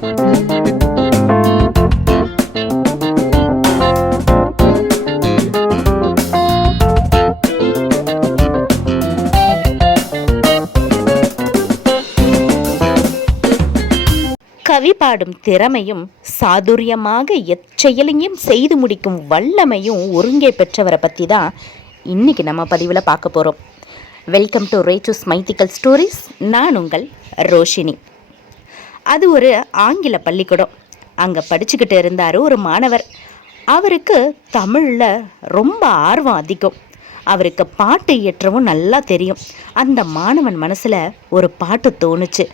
கவி பாடும் திறமையும் சாதுரியமாக எச்செயலையும் செய்து முடிக்கும் வல்லமையும் ஒருங்கே பெற்றவரை பற்றி தான் இன்றைக்கி நம்ம பதிவில் பார்க்க போகிறோம். Welcome to Rachu's mythical stories. நான் உங்கள் ரோஷினி. அது ஒரு ஆங்கில பள்ளிக்கூடம். அங்கே படிச்சுக்கிட்டு இருந்தார் ஒரு மாணவர். அவருக்கு தமிழில் ரொம்ப ஆர்வம் அதிகம். அவருக்கு பாட்டு இயற்றவும் நல்லா தெரியும். அந்த மாணவன் மனசில் ஒரு பாட்டு தோணுச்சு.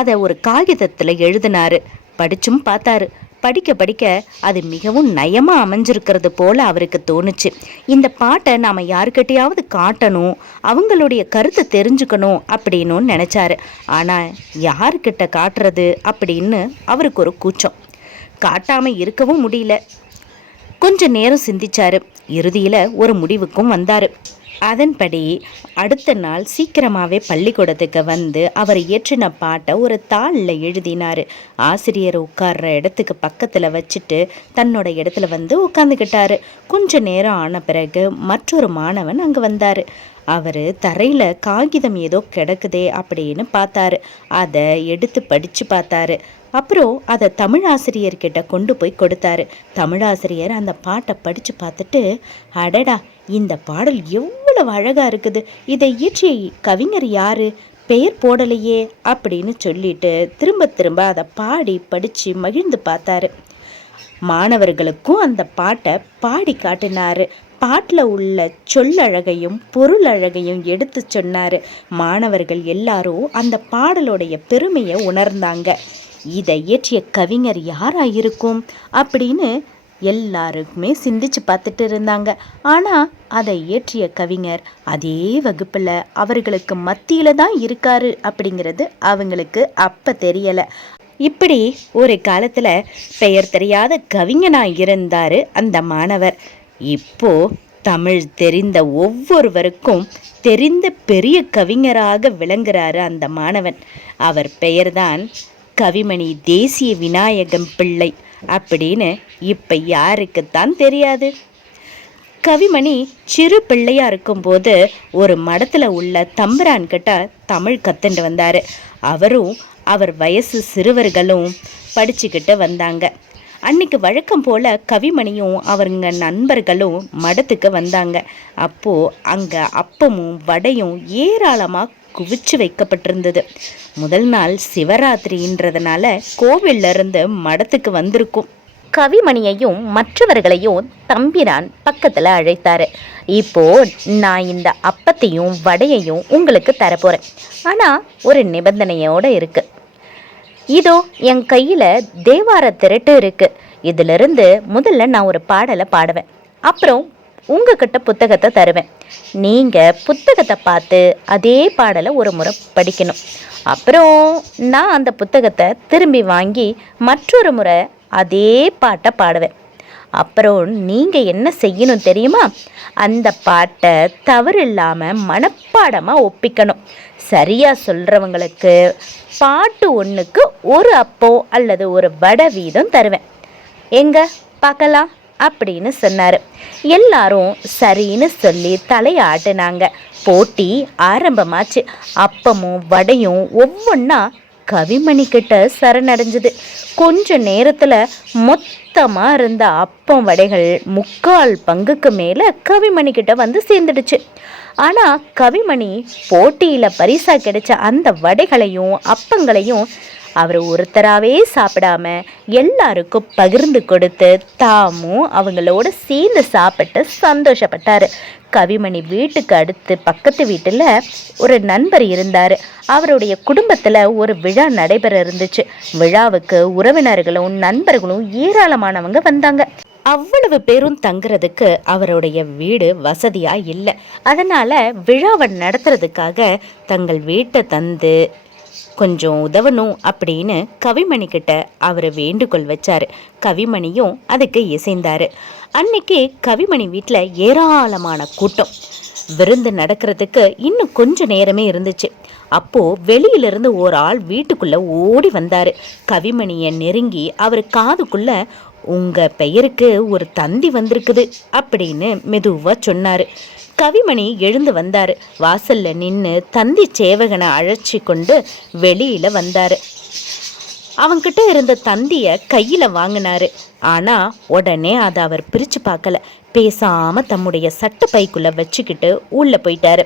அதை ஒரு காகிதத்தில் எழுதினார். படிச்சும் பார்த்தாரு. படிக்க படிக்க அது மிகவும் நயமாக அமைஞ்சிருக்கிறது போல் அவருக்கு தோணுச்சு. இந்த பாட்டை நாம் யாருக்கிட்டையாவது காட்டணும், அவங்களுடைய கருத்தை தெரிஞ்சுக்கணும் அப்படின்னு நினச்சாரு. ஆனால் யாருக்கிட்ட காட்டுறது அப்படின்னு அவருக்கு ஒரு கூச்சம். காட்டாமல் இருக்கவும் முடியல. கொஞ்ச நேரம் சிந்திச்சாரு. இறுதியில் ஒரு முடிவுக்கும் வந்தார். அதன்படி அடுத்த நாள் சீக்கிரமாகவே பள்ளிக்கூடத்துக்கு வந்து அவர் இயற்றின பாட்டை ஒரு தாளில் எழுதினார். ஆசிரியர் உட்கார்ற இடத்துக்கு பக்கத்தில் வச்சுட்டு தன்னோட இடத்துல வந்து உட்காந்துக்கிட்டாரு. கொஞ்ச நேரம் ஆன பிறகு மற்றொரு மாணவன் அங்கே வந்தார். அவர் தரையில் காகிதம் ஏதோ கிடக்குதே அப்படின்னு பார்த்தாரு. அதை எடுத்து படித்து பார்த்தாரு. அப்புறம் அதை தமிழாசிரியர்கிட்ட கொண்டு போய் கொடுத்தாரு. தமிழாசிரியர் அந்த பாட்டை படித்து பார்த்துட்டு, அடடா, இந்த பாடல் எவ்வளவு அழகாக இருக்குது, இதை இயற்றிய கவிஞர் யாரு, பெயர் போடலையே அப்படின்னு சொல்லிட்டு திரும்ப திரும்ப அதை பாடி படித்து மகிழ்ந்து பார்த்தாரு. மாணவர்களுக்கும் அந்த பாட்டை பாடி காட்டினார். பாட்டில் உள்ள சொல்லழகையும் பொருள் அழகையும் எடுத்து சொன்னார். மாணவர்கள் எல்லாரும் அந்த பாடலுடைய பெருமையை உணர்ந்தாங்க. இதை இயற்றிய கவிஞர் யாராக இருக்கும் அப்படின்னு எல்லாருக்குமே சிந்திச்சு பார்த்துட்டு இருந்தாங்க. ஆனால் அதை இயற்றிய கவிஞர் அதே வகுப்பில் அவர்களுக்கு மத்தியில் தான் இருக்காரு அப்படிங்கிறது அவங்களுக்கு அப்போ தெரியலை. இப்படி ஒரு காலத்தில் பெயர் தெரியாத கவிஞனாக இருந்தார் அந்த மாணவர். இப்போ தமிழ் தெரிந்த ஒவ்வொருவருக்கும் தெரிந்த பெரிய கவிஞராக விளங்குறாரு அந்த மாணவன். அவர் பெயர்தான் கவிமணி தேசிய விநாயகம் பிள்ளை அப்படின்னு இப்போ யாருக்குத்தான் தெரியாது. கவிமணி சிறு பிள்ளையாக இருக்கும்போது ஒரு மடத்தில் உள்ள தம்புரான்கிட்ட தமிழ் கற்றுண்டு வந்தார். அவரும் அவர் வயசு சிறுவர்களும் படிச்சுக்கிட்டு வந்தாங்க. அன்னைக்கு வழக்கம் போல் கவிமணியும் அவருங்க நண்பர்களும் மடத்துக்கு வந்தாங்க. அப்போது அங்கே அப்பமும் வடையும் ஏராளமாக குவிச்சு வைக்கப்பட்டிருந்தது. முதல் நாள் சிவராத்திரின்றதுனால கோவிலிருந்து மடத்துக்கு வந்திருக்கும். கவிமணியையும் மற்றவர்களையும் தம்பிரான் பக்கத்தில் அழைத்தாரு. இப்போ நான் இந்த அப்பத்தையும் வடையையும் உங்களுக்கு தரப்போகிறேன். ஆனால் ஒரு நிபந்தனையோடு இருக்குது. இதோ என் கையில் தேவார திரட்டு இருக்குது. இதிலிருந்து முதல்ல நான் ஒரு பாடலை பாடுவேன். அப்புறம் உங்ககிட்ட புத்தகத்தை தருவேன். நீங்கள் புத்தகத்தை பார்த்து அதே பாடலை ஒரு முறை படிக்கணும். அப்புறம் நான் அந்த புத்தகத்தை திரும்பி வாங்கி மற்றொரு முறை அதே பாட்டை பாடுவேன். அப்புறம் நீங்கள் என்ன செய்யணும் தெரியுமா? அந்த பாட்டை தவறு இல்லாமல் மனப்பாடமாக ஒப்பிக்கணும். சரியாக சொல்கிறவங்களுக்கு பாட்டு ஒன்றுக்கு ஒரு அப்போ அல்லது ஒரு வடை வீதம் தருவேன். எங்க பார்க்கலாம் அப்படின்னு சொன்னார். எல்லாரும் சரின்னு சொல்லி தலையாட்டுனாங்க. போட்டி ஆரம்பமாச்சு. அப்பமும் வடையும் ஒவ்வொன்றா கவிமணிக்கிட்ட சரணடைஞ்சுது. கொஞ்ச நேரத்தில் மொத்தமாக இருந்த அப்பம் வடைகள் 3/4 பங்குக்கு மேலே கவிமணிக்கிட்ட வந்து சேர்ந்துடுச்சு. ஆனால் கவிமணி போட்டியில் பரிசாக கிடைச்ச அந்த வடைகளையும் அப்பங்களையும் அவர் ஒருத்தராகவே சாப்பிடாம எல்லாருக்கும் பகிர்ந்து கொடுத்து தாமும் அவங்களோட சேர்ந்து சாப்பிட்டு சந்தோஷப்பட்டார். கவிமணி வீட்டுக்கு அடுத்து பக்கத்து வீட்டில் ஒரு நண்பர் இருந்தார். அவருடைய குடும்பத்தில் ஒரு விழா நடைபெற இருந்துச்சு. விழாவுக்கு உறவினர்களும் நண்பர்களும் ஏராளமானவங்க வந்தாங்க. அவ்வளவு பேரும் தங்குறதுக்கு அவருடைய வீடு வசதியாக இல்லை. அதனால் விழாவை நடத்துறதுக்காக தங்கள் வீட்டை தந்து கொஞ்சம் உதவணும் அப்படின்னு கவிமணிக்கிட்ட அவர் வேண்டுகோள் வச்சார். கவிமணியும் அதுக்கு இசைந்தார். அன்னைக்கு கவிமணி வீட்டில் ஏராளமான கூட்டம். விருந்து நடக்கிறதுக்கு இன்னும் கொஞ்ச நேரமே இருந்துச்சு. அப்போது வெளியிலிருந்து ஒரு ஆள் வீட்டுக்குள்ளே ஓடி வந்தார். கவிமணியை நெருங்கி அவர் காதுக்குள்ளே, உங்கள் பெயருக்கு ஒரு தந்தி வந்திருக்குது அப்படின்னு மெதுவாக சொன்னார். கவிமணி எழுந்து வந்தார். வாசலில் நின்று தந்தி சேவகனை அழைச்சி கொண்டு வெளியில் வந்தார். அவங்கிட்ட இருந்த தந்தியை கையில் வாங்கினாரு. ஆனால் உடனே அதை அவர் பிரித்து பார்க்கல. பேசாமல் தம்முடைய சட்டை பைக்குள்ளே வச்சுக்கிட்டு உள்ளே போயிட்டாரு.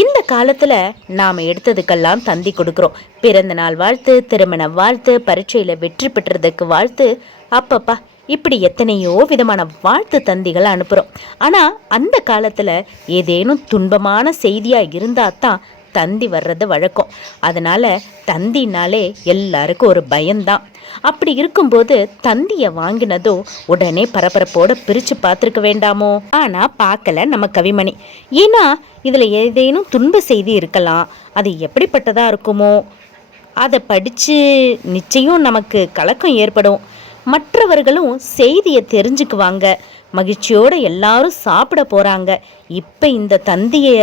இந்த காலத்தில் நாம் எடுத்ததுக்கெல்லாம் தந்தி கொடுக்குறோம். பிறந்த நாள் வாழ்த்து, திருமண வாழ்த்து, பரீட்சையில் வெற்றி பெற்றதுக்கு வாழ்த்து, அப்பப்பா இப்படி எத்தனையோ விதமான வாழ்த்து தந்திகளை அனுப்புகிறோம். ஆனால் அந்த காலத்தில் ஏதேனும் துன்பமான செய்தியாக இருந்தால் தான் தந்தி வர்றது வழக்கம். அதனால் தந்தினாலே எல்லாருக்கும் ஒரு பயம்தான். அப்படி இருக்கும்போது தந்தியை வாங்கினதோ உடனே பரபரப்போட பிரித்து பார்த்துருக்க வேண்டாமோ? ஆனால் பார்க்கல நம்ம கவிமணி. ஏன்னா இதில் ஏதேனும் துன்ப செய்தி இருக்கலாம். அது எப்படிப்பட்டதாக இருக்குமோ? அதை படித்து நிச்சயம் நமக்கு கலக்கம் ஏற்படும். மற்றவர்களும் செய்தியை தெரிஞ்சுக்குவாங்க. மகிழ்ச்சியோடு எல்லாரும் சாப்பிட போகிறாங்க. இப்போ இந்த தந்தியை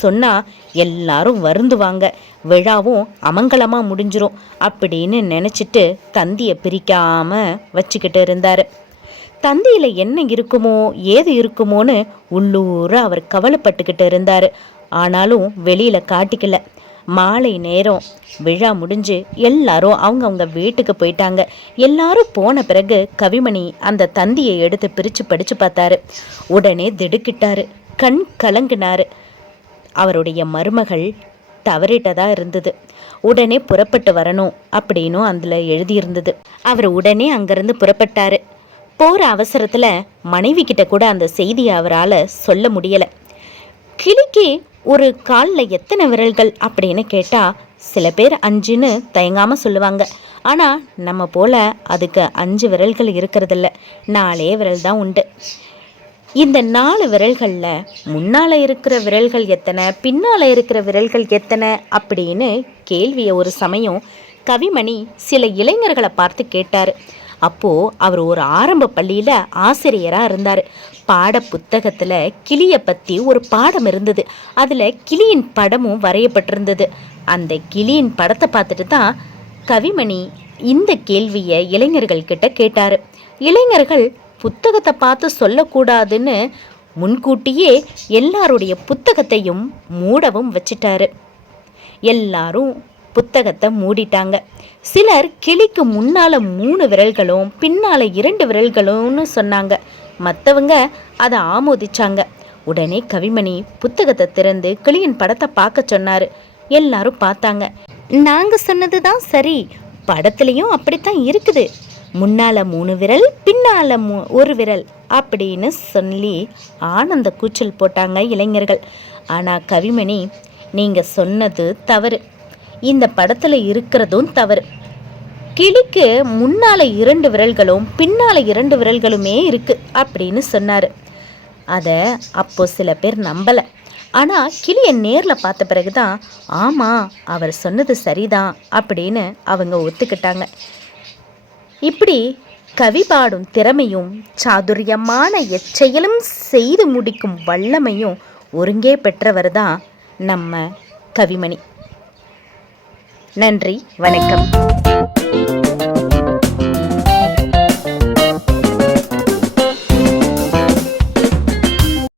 சொன்னால் எல்லாரும் வருந்துவாங்க, விழாவும் அமங்கலமாக முடிஞ்சிரும் அப்படின்னு நினச்சிட்டு தந்தியை பிரிக்காமல் வச்சுக்கிட்டு இருந்தார். தந்தியில் என்ன இருக்குமோ ஏது இருக்குமோன்னு உள்ளூர அவர் கவலைப்பட்டுக்கிட்டு இருந்தார். ஆனாலும் வெளியில் காட்டிக்கல. மாலை நேரம் விழா முடிஞ்சு எல்லாரும் அவங்கவுங்க வீட்டுக்கு போயிட்டாங்க. எல்லாரும் போன பிறகு கவிமணி அந்த தந்தியை எடுத்து பிரித்து படித்து பார்த்தாரு. உடனே திடுக்கிட்டார், கண் கலங்கினார். அவருடைய மருமகள் தவறிட்டதாக இருந்தது. உடனே புறப்பட்டு வரணும் அப்படின்னும் அதில் எழுதியிருந்தது. அவர் உடனே அங்கேருந்து புறப்பட்டார். போகிற அவசரத்தில் மனைவி கிட்ட கூட அந்த செய்தியை அவரால் சொல்ல முடியலை. கிளிக்கு ஒரு காலில் எத்தனை விரல்கள் அப்படின்னு கேட்டால் சில பேர் 5ன்னு தயங்காமல் சொல்லுவாங்க. ஆனால் நம்ம போல் அதுக்கு 5 விரல்கள் இருக்கிறதில்ல, 4 விரல் தான் உண்டு. இந்த 4 விரல்களில் முன்னால் இருக்கிற விரல்கள் எத்தனை, பின்னால் இருக்கிற விரல்கள் எத்தனை அப்படின்னு கேள்வியை ஒரு சமயம் கவிமணி சில இளைஞர்களை பார்த்து கேட்டார். அப்போது அவர் ஒரு ஆரம்ப பள்ளியில் ஆசிரியராக இருந்தார். பாட புத்தகத்தில் கிளியை பற்றி ஒரு பாடம் இருந்தது. அதில் கிளியின் படமும் வரையப்பட்டிருந்தது. அந்த கிளியின் படத்தை பார்த்துட்டு தான் கவிமணி இந்த கேள்வியை இளைஞர்கள்கிட்ட கேட்டார். இளைஞர்கள் புத்தகத்தை பார்த்து சொல்லக்கூடாதுன்னு முன்கூட்டியே எல்லாருடைய புத்தகத்தையும் மூடவும் வச்சிட்டாரு. எல்லாரும் புத்தகத்தை மூடிட்டாங்க. சிலர் கிளிக்கு முன்னால் 3 விரல்களும் பின்னால் 2 விரல்களும்னு சொன்னாங்க. மற்றவங்க அதை ஆமோதிச்சாங்க. உடனே கவிமணி புத்தகத்தை திறந்து கிளியின் படத்தை பார்க்க சொன்னார். எல்லாரும் பார்த்தாங்க. நாங்கள் சொன்னது தான் சரி, படத்துலையும் அப்படித்தான் இருக்குது, முன்னால் 3 விரல் பின்னால் 1 விரல் அப்படின்னு சொல்லி ஆனந்த கூச்சல் போட்டாங்க இளைஞர்கள். ஆனால் கவிமணி, நீங்கள் சொன்னது தவறு, இந்த படத்தில் இருக்கிறதும் தவறு. கிளிக்கு முன்னால் 2 விரல்களும் பின்னால் 2 விரல்களுமே இருக்குது அப்படின்னு சொன்னார். அதை அப்போ சில பேர் நம்பலை. ஆனால் கிளியை நேரில் பார்த்த பிறகு தான் ஆமாம் அவர் சொன்னது சரிதான் அப்படின்னு அவங்க ஒத்துக்கிட்டாங்க. இப்படி கவி பாடும் திறமையும் சாதுரியமான எச்செயலும் செய்து முடிக்கும் வல்லமையும் ஒருங்கே பெற்றவர் தான் நம்ம கவிமணி. நன்றி, வணக்கம்.